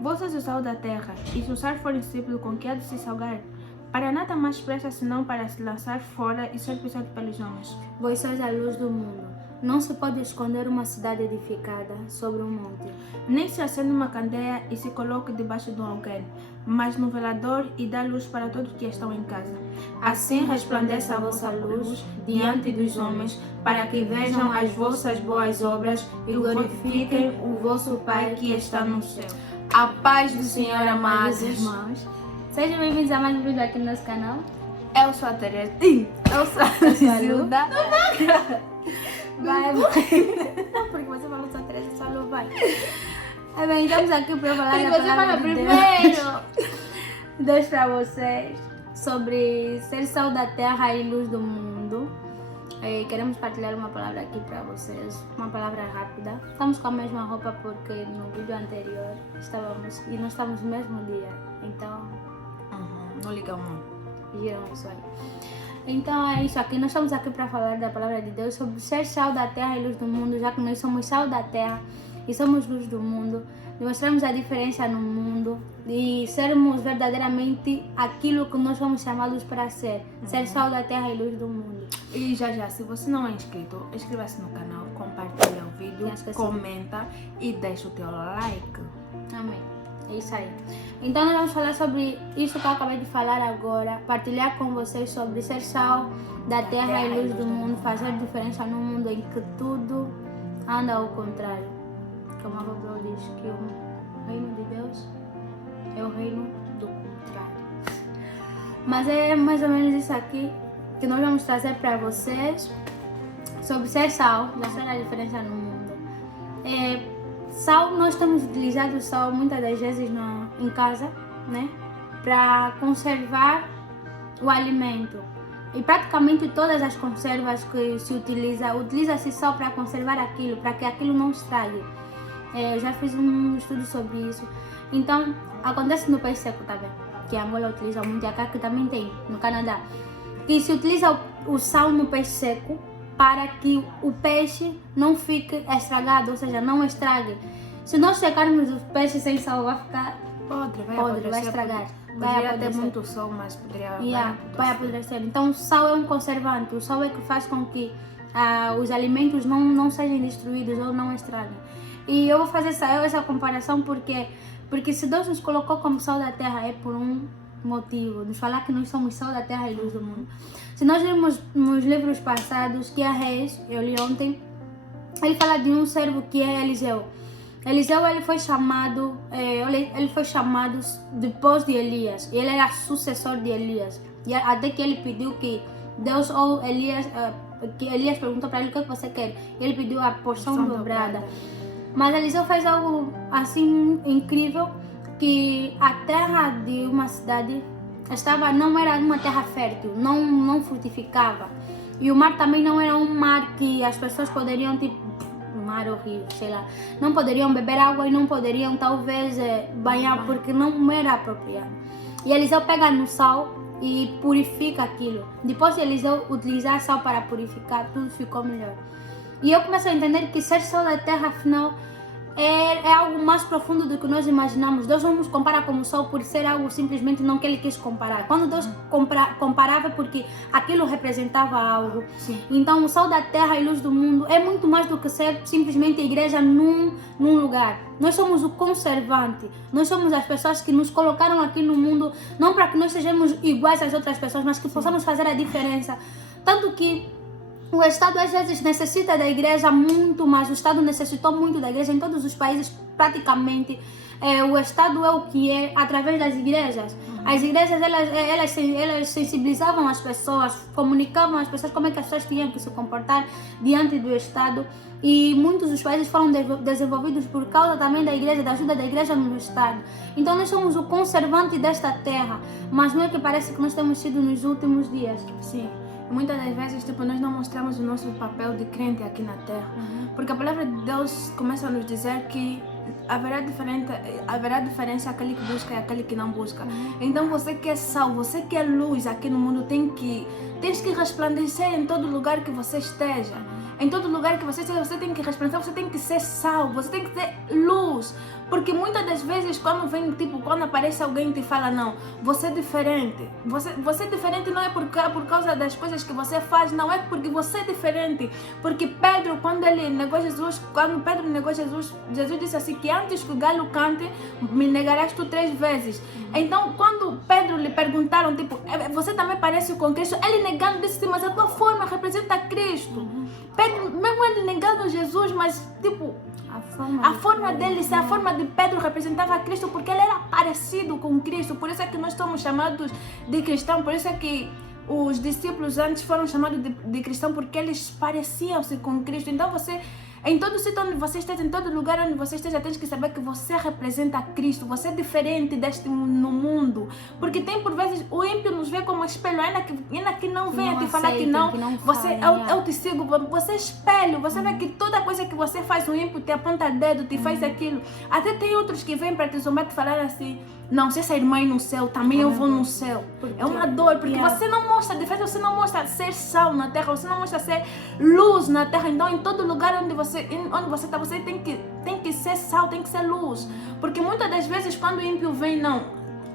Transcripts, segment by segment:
Vós o sal da terra, e se o sal for insípido, com que há de se salgar? Para nada mais presta senão para se lançar fora e ser pisado pelos homens. Vós sois a luz do mundo. Não se pode esconder uma cidade edificada sobre um monte. Nem se acende uma candeia e se coloca debaixo de um alqueire, mas no velador e dá luz para todos que estão em casa. Assim resplandeça a vossa luz diante dos homens, para que vejam as vossas boas obras e glorifiquem o vosso Pai que está no céu. A paz do Senhor, amados irmãos. Sejam bem-vindos a mais um vídeo aqui no nosso canal. Eu sou a Teresa. Eu sou a Zilda. Vai. Não, porque você falou só Teresa, só não vai. É bem, estamos aqui para falar da palavra de Deus. Deus para vocês sobre ser sal da terra e luz do mundo. E queremos partilhar uma palavra aqui para vocês, uma palavra rápida. Estamos com a mesma roupa porque no vídeo anterior estávamos e nós estamos no mesmo dia, então não ligamos. Viram isso aí. Então é isso aqui, nós estamos aqui para falar da palavra de Deus sobre ser sal da terra e luz do mundo, já que nós somos sal da terra e somos luz do mundo. Demonstramos a diferença no mundo e sermos verdadeiramente aquilo que nós somos chamados para ser. Ser sal da terra e luz do mundo. E já, se você não é inscrito, inscreva-se no canal, compartilha o vídeo, comenta e deixa o teu like. Amém. É isso aí. Então nós vamos falar sobre isso que eu acabei de falar agora, partilhar com vocês sobre ser sal da terra e luz do mundo, fazer diferença no mundo em que tudo anda ao contrário. Como a Bíblia diz que o reino de Deus é o reino do contrário. Mas é mais ou menos isso aqui que nós vamos trazer para vocês sobre ser sal, fazer a diferença no mundo. Sal, nós temos utilizado sal muitas das vezes em casa, né? Para conservar o alimento. E praticamente todas as conservas que se utiliza-se sal para conservar aquilo, para que aquilo não estrague. Eu já fiz um estudo sobre isso. Então, acontece no peixe seco também, que a Angola utiliza muito, e aqui também tem, no Canadá. Que se utiliza o sal no peixe seco para que o peixe não fique estragado, ou seja, não estrague. Se nós secarmos o peixe sem sal, vai ficar podre, vai estragar. Vai ter muito sol, mas vai apodrecer. Então, o sal é um conservante, o sal é que faz com que os alimentos não sejam destruídos ou não estraguem. E eu vou fazer essa comparação porque se Deus nos colocou como sal da terra é por um motivo, nos falar que nós somos sal da terra e luz do mundo. Se nós lermos nos livros passados, que é Reis, eu li ontem, ele fala de um servo que é Eliseu. Eliseu ele foi chamado depois de Elias, ele era sucessor de Elias, e até que ele pediu que Deus ou Elias, que Elias perguntou para ele o que você quer, e ele pediu a porção dobrada. Mas Eliseu fez algo assim incrível, que a terra de uma cidade não era uma terra fértil, não frutificava. E o mar também não era um mar que as pessoas poderiam, um mar horrível, sei lá, não poderiam beber água e não poderiam talvez banhar porque não era apropriado. E Eliseu pega no sal e purifica aquilo. Depois de Eliseu utilizar sal para purificar, tudo ficou melhor. E eu começo a entender que ser sal da terra, afinal, é algo mais profundo do que nós imaginamos. Deus não nos compara como sal por ser algo simplesmente não que Ele quis comparar. Quando Deus comparava é porque aquilo representava algo. Sim. Então o sal da terra e luz do mundo é muito mais do que ser simplesmente igreja num lugar. Nós somos o conservante. Nós somos as pessoas que nos colocaram aqui no mundo, não para que nós sejamos iguais às outras pessoas, mas que possamos fazer a diferença. Tanto que o Estado às vezes necessita da igreja muito, mas o Estado necessitou muito da igreja em todos os países, praticamente. O Estado é o que é através das igrejas. As igrejas elas sensibilizavam as pessoas, comunicavam às pessoas como é que as pessoas tinham que se comportar diante do Estado. E muitos dos países foram desenvolvidos por causa também da igreja, da ajuda da igreja no Estado. Então nós somos o conservante desta terra, mas não é que parece que nós temos sido nos últimos dias. Sim. Muitas das vezes, nós não mostramos o nosso papel de crente aqui na Terra. Porque a palavra de Deus começa a nos dizer que haverá diferença aquele que busca e aquele que não busca. Então você que é sal, você que é luz aqui no mundo, tens que resplandecer em todo lugar que você esteja. em todo lugar que você esteja, você tem que resplandecer, você tem que ser sal, você tem que ter luz. Porque muitas das vezes quando vem, tipo, quando aparece alguém e te fala, não, você é diferente. Você é diferente não é por causa das coisas que você faz, não é porque você é diferente. Porque Pedro, quando Pedro negou Jesus, Jesus disse assim, que antes que o galo cante, me negarás tu 3 vezes. Então, quando Pedro lhe perguntaram, tipo, você também parece com Cristo? Ele negando, disse assim, mas a tua forma representa Cristo. Pedro, mesmo ele negando Jesus, mas, tipo, a forma dele, a forma de Pedro representava Cristo, porque ele era parecido com Cristo. Por isso é que nós somos chamados de cristão, por isso é que os discípulos antes foram chamados de cristão, porque eles pareciam-se com Cristo. Então você, em todo sítio onde você esteja, em todo lugar onde você esteja, tem que saber que você representa Cristo, você é diferente no mundo. Porque tem por vezes, o ímpio nos vê como espelho, ainda que não venha te falar que não, você, eu te sigo, você é espelho, você vê que toda coisa que você faz, o ímpio te aponta dedo, te faz aquilo. Até tem outros que vêm para te zombar, te falar assim, não, se essa irmã ir no céu, também eu vou no céu. É uma dor, porque você não mostra diferença, você não mostra ser sal na terra, você não mostra ser luz na terra. Então, em todo lugar onde você está, você tem que ser sal, tem que ser luz. Porque muitas das vezes, quando o ímpio vem, não,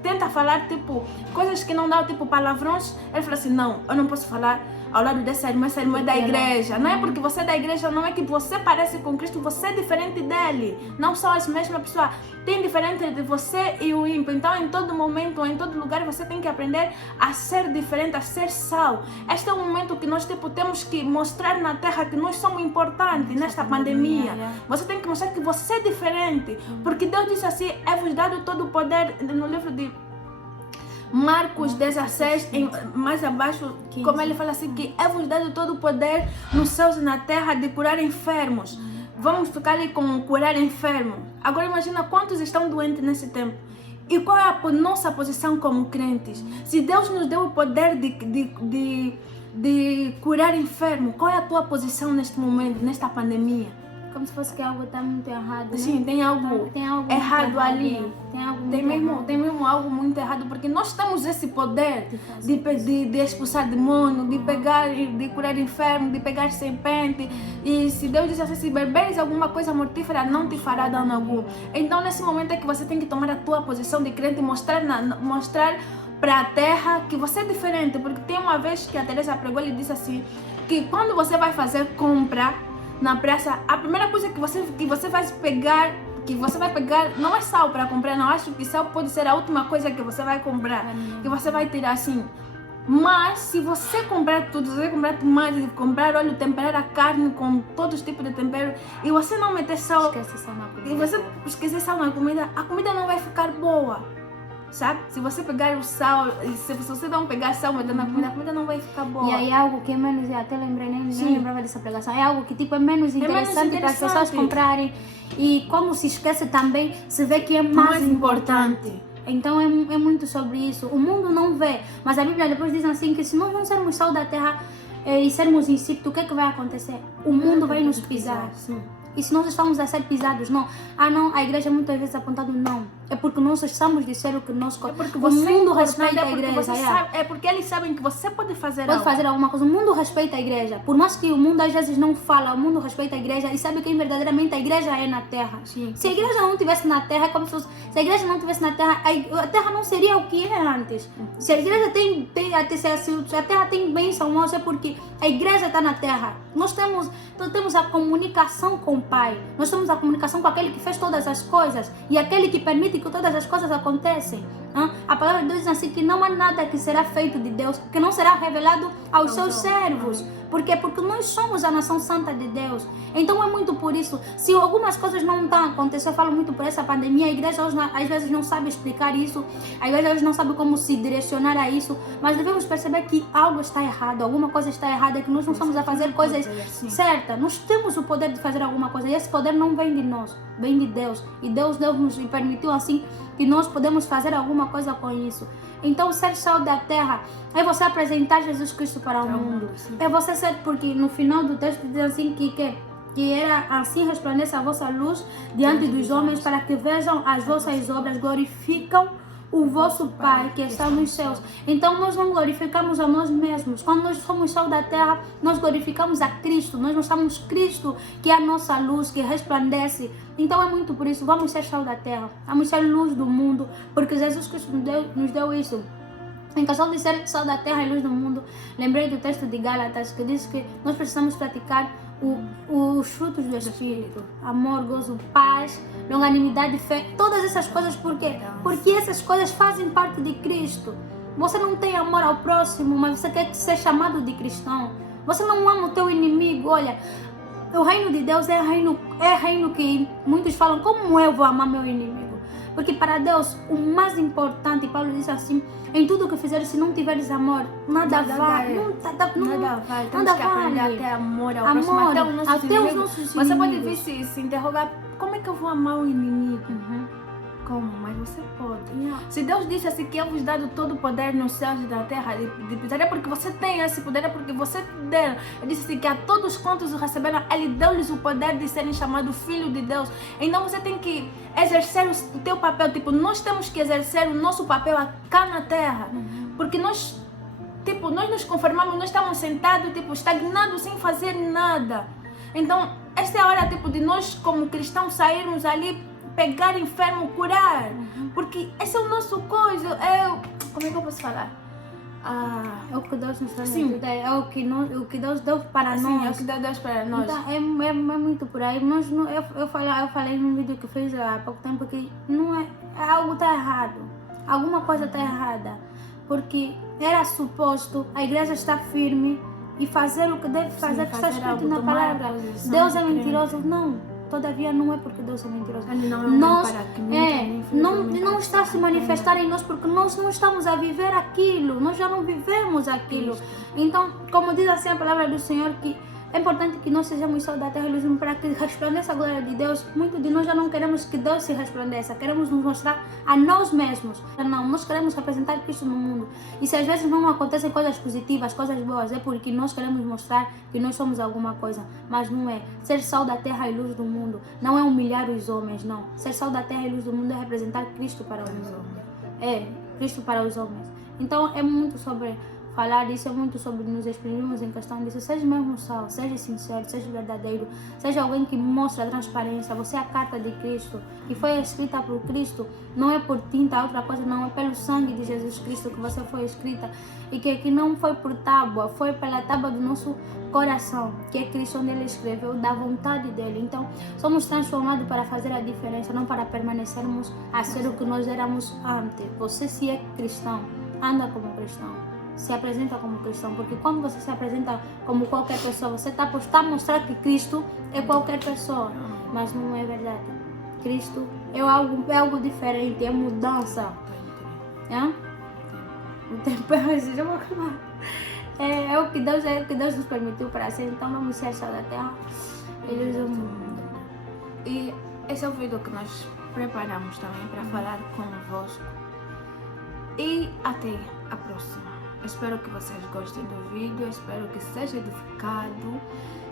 tenta falar, tipo, coisas que não dá, tipo, palavrões, ele fala assim, não, eu não posso falar ao lado dessa irmã, essa irmã é da igreja. Não é porque você é da igreja, não é que você parece com Cristo, você é diferente dele. Não são as mesmas pessoas. Tem diferente de você e o ímpio. Então, em todo momento, em todo lugar, você tem que aprender a ser diferente, a ser sal. Este é o momento que nós, tipo, temos que mostrar na terra que nós somos importantes nesta pandemia. Você tem que mostrar que você é diferente. Porque Deus disse assim, é-vos dado todo o poder, no livro de Marcos 16, mais abaixo, 15. Como ele fala assim, que é-vos dado todo o poder nos céus e na terra de curar enfermos. Vamos ficar ali com curar enfermo. Agora imagina quantos estão doentes nesse tempo. E qual é a nossa posição como crentes? Se Deus nos deu o poder de curar enfermo, qual é a tua posição neste momento, nesta pandemia? Como se fosse que algo está muito errado, né? Sim, tem algo errado ali. Tem mesmo algo muito errado, porque nós temos esse poder de expulsar demônio, de pegar, de curar enfermo, de pegar serpente. E se Deus diz assim, se beberes alguma coisa mortífera, não te fará dano algum. Então, nesse momento é que você tem que tomar a tua posição de crente e mostrar para a terra que você é diferente. Porque tem uma vez que a Teresa pregou e disse assim, que quando você vai fazer compra na praça, a primeira coisa que você vai pegar não é sal para comprar, não. Acho que sal pode ser a última coisa que você vai comprar, que você vai tirar assim. Mas se você comprar tudo, você comprar tomate, comprar óleo, temperar a carne com todos os tipos de tempero, e você não meter sal, e você esquecer sal na comida, a comida não vai ficar boa. Sabe? Se você pegar o sal, se você não pegar sal metendo na comida, a comida não vai ficar boa. E aí é algo que é menos, eu até lembrei, nem lembrava dessa pregação, é algo que tipo é menos interessante para as pessoas comprarem. E como se esquece também, se vê que é mais importante. Então é muito sobre isso. O mundo não vê, mas a Bíblia depois diz assim que se nós não sermos sal da terra e sermos insípidos, o que é que vai acontecer? O mundo vai nos pisar. Sim. E se nós estamos a ser pisados, não. Não, a igreja muitas vezes apontando não. É porque nós estamos dizer o que nós... É porque o mundo respeita a igreja. É porque eles sabem que você pode fazer algo. Pode fazer alguma coisa. O mundo respeita a igreja. Por mais que o mundo às vezes não fala, o mundo respeita a igreja e sabe que verdadeiramente a igreja é na terra. Sim. Se a igreja não estivesse na terra, é como se a igreja não estivesse na terra, a terra não seria o que é antes. Se a igreja se a terra tem bênção, é porque a igreja está na terra. Nós temos a comunicação com o Pai. Nós temos a comunicação com aquele que fez todas as coisas e aquele que permite que todas as coisas aconteçam. A palavra de Deus diz assim que não há nada que será feito de Deus que não será revelado aos seus servos. Por quê? Porque nós somos a nação santa de Deus. Então é muito por isso. Se algumas coisas não estão acontecendo, eu falo muito por essa pandemia, a igreja hoje, às vezes não sabe explicar isso, a igreja hoje não sabe como se direcionar a isso, mas devemos perceber que algo está errado, alguma coisa está errada, que nós não estamos a fazer coisas certas. Nós temos o poder de fazer alguma coisa e esse poder não vem de nós, vem de Deus. E Deus nos permitiu assim que nós podemos fazer alguma coisa com isso. Então, ser sal da terra é você apresentar Jesus Cristo para o mundo. É você ser, porque no final do texto diz assim que era assim resplandeça a vossa luz diante dos homens para que vejam as vossas obras, glorificam o vosso Pai que está nos céus. Então nós não glorificamos a nós mesmos. Quando nós somos sal da terra, nós glorificamos a Cristo. Nós mostramos Cristo, que é a nossa luz, que resplandece. Então é muito por isso, vamos ser sal da terra, vamos ser luz do mundo, porque Jesus Cristo nos deu isso. Em questão de ser sal da terra e luz do mundo, lembrei do texto de Gálatas que diz que nós precisamos praticar os frutos do Espírito: amor, gozo, paz, longanimidade, fé, todas essas coisas. Por quê? Porque essas coisas fazem parte de Cristo. Você não tem amor ao próximo, mas você quer ser chamado de cristão. Você não ama o teu inimigo. Olha, o reino de Deus é reino que muitos falam: como eu vou amar meu inimigo? Porque para Deus o mais importante, Paulo diz assim: em tudo que fizeres, se não tiveres amor, nada vale. Nada vale. Temos que aprender a ter amor ao próximo, até os nossos inimigos. Você pode vir se interrogar: como é que eu vou amar o inimigo? Como? Mas você pode. Se Deus disse assim que eu vos dado todo o poder nos céus e na terra, é porque você tem esse poder, é porque você deu. Ele disse assim que a todos quantos o receberam, Ele deu-lhes o poder de serem chamados filhos de Deus. Então você tem que exercer o teu papel. Tipo, nós temos que exercer o nosso papel cá na terra. Porque nós nos conformamos, nós estamos sentados, estagnados, sem fazer nada. Então, esta é a hora, de nós como cristãos sairmos ali, pegar enfermo, curar. Porque esse é o nosso coisa. Como é que eu posso falar? É o que Deus nos deu. Sim. É o que Deus deu para Sim, nós. é o que Deus para nós. Então, é muito por aí. Eu falei num vídeo que fiz há pouco tempo que não é, algo está errado. Alguma coisa está errada. Porque era suposto a igreja estar firme e fazer o que deve fazer, que está escrito na palavra. Deus é mentiroso? Não. Todavia não é porque Deus é mentiroso. Ele não é não está a se manifestar em nós porque nós não estamos a viver aquilo. Nós já não vivemos aquilo. Então, como diz assim a palavra do Senhor, que é importante que nós sejamos sal da terra e luz para que resplandeça a glória de Deus. Muitos de nós já não queremos que Deus se resplandeça, queremos nos mostrar a nós mesmos. Não, nós queremos representar Cristo no mundo. E se às vezes não acontecem coisas positivas, coisas boas, é porque nós queremos mostrar que nós somos alguma coisa. Mas não é. Ser sal da terra e luz do mundo não é humilhar os homens, não. Ser sal da terra e luz do mundo é representar Cristo para os homens. É, Cristo para os homens. Então é muito sobre falar disso, é muito sobre nos exprimirmos em questão disso. Seja mesmo sal, seja sincero, seja verdadeiro, seja alguém que mostra a transparência. Você é a carta de Cristo, que foi escrita por Cristo, não é por tinta, outra coisa, não, é pelo sangue de Jesus Cristo que você foi escrita, e que não foi por tábua, foi pela tábua do nosso coração, que é Cristo, onde Ele escreveu da vontade dEle. Então, somos transformados para fazer a diferença, não para permanecermos a ser o que nós éramos antes. Você, se é cristão, anda como cristão, se apresenta como cristão, porque quando você se apresenta como qualquer pessoa, você está a mostrar que Cristo é qualquer pessoa, mas não é verdade. Cristo é algo diferente, é mudança. O tempo é o que Deus nos permitiu para ser. Então vamos ser sal da terra e luz do mundo. E esse é o vídeo que nós preparamos também para falar convosco. E até a próxima. Espero que vocês gostem do vídeo, espero que seja edificado.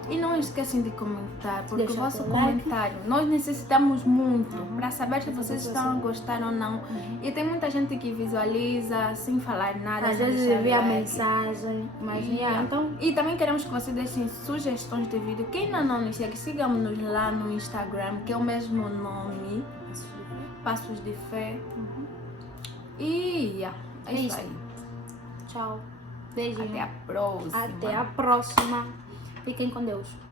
E não esqueçam de comentar, porque o vosso comentário nós necessitamos muito para saber se vocês estão a gostar ou não. E tem muita gente que visualiza sem falar nada. Às vezes envia a mensagem, mas então... E também queremos que vocês deixem sugestões de vídeo. Quem ainda não nos segue, sigam-nos lá no Instagram, que é o mesmo nome, Passos de Fé. E é isso aí. Tchau. Beijinho. Até a próxima. Até a próxima. Fiquem com Deus.